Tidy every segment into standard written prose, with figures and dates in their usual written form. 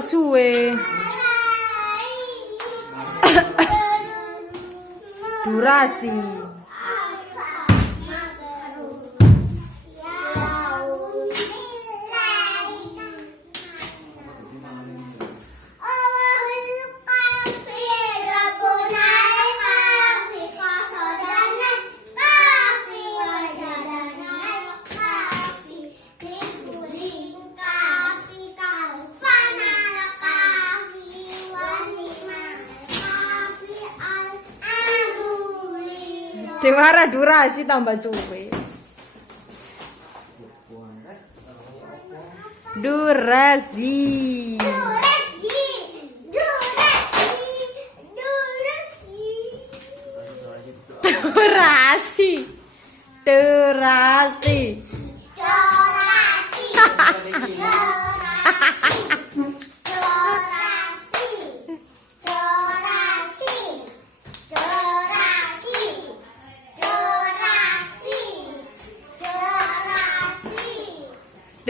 kok suwe. Durasi. Cewara durasi tambah suwe. Durasi. Durasi. Durasi.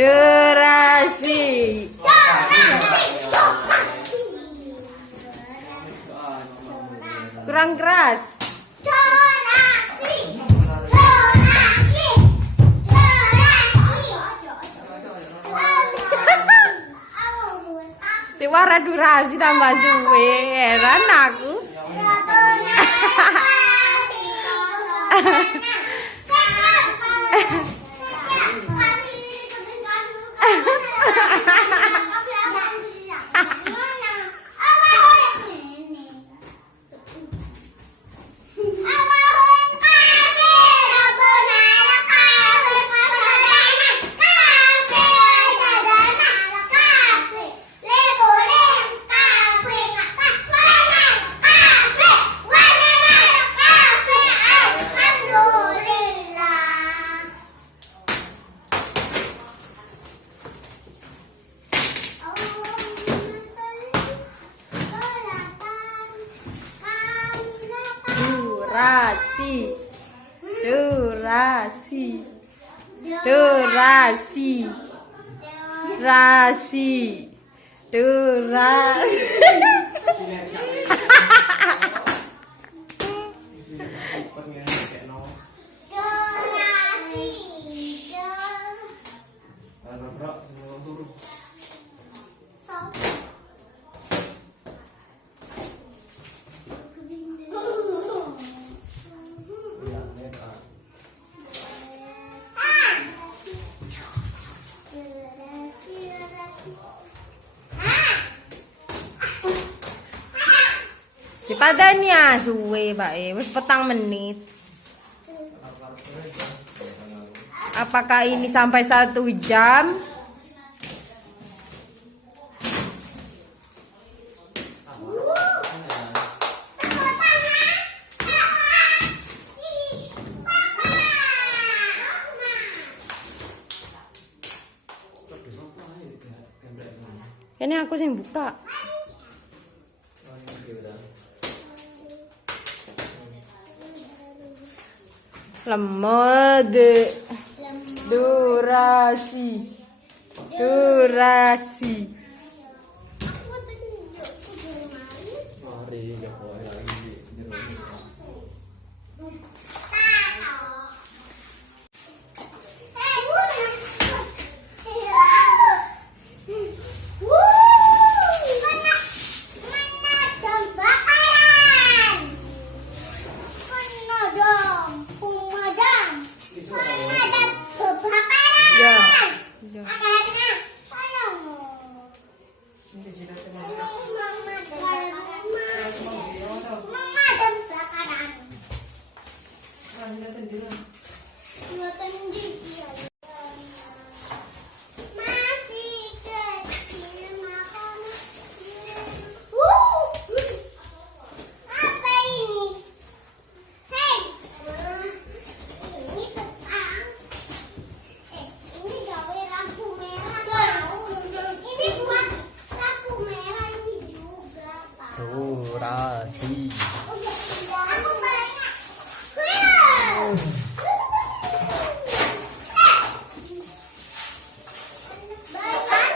Durasi. Kurang keras. Suara durasi tambah suwe, heran aku. Durasi. Durasi. Durasi. Durasi. Durasi. Dipadani ya suwe Pak, wis 4 menit. Apakah ini sampai 1 jam? Ini aku sih buka. Lemot. Durasi. Durasi. Durasi.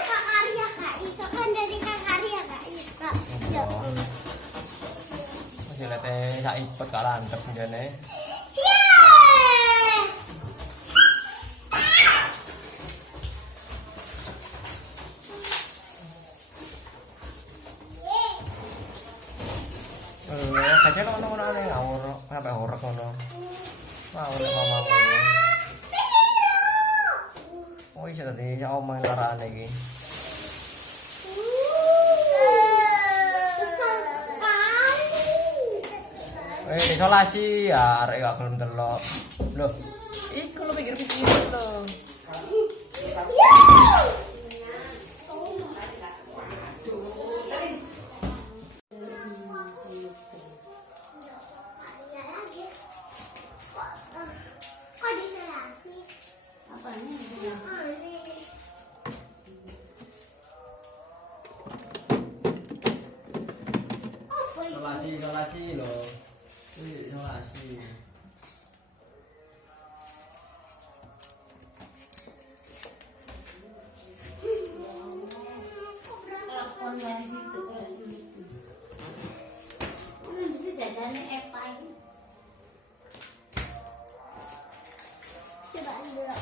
Kak Arya Kak Iso kan dari kakak silete sak ipet gak landep jane. Kacau ono ane ngawur, ngapain ngorek ono. Mau nek mamaku iki. Oh iya tadi ya omong larane iki. Isolasi ya arek gak gelem delok. Loh, iku lho pikir-pikir lho. Isolasi loh. Isolasi. Telepon dari situ terus itu. Ini bisa jajannya apa ini? Coba dulu.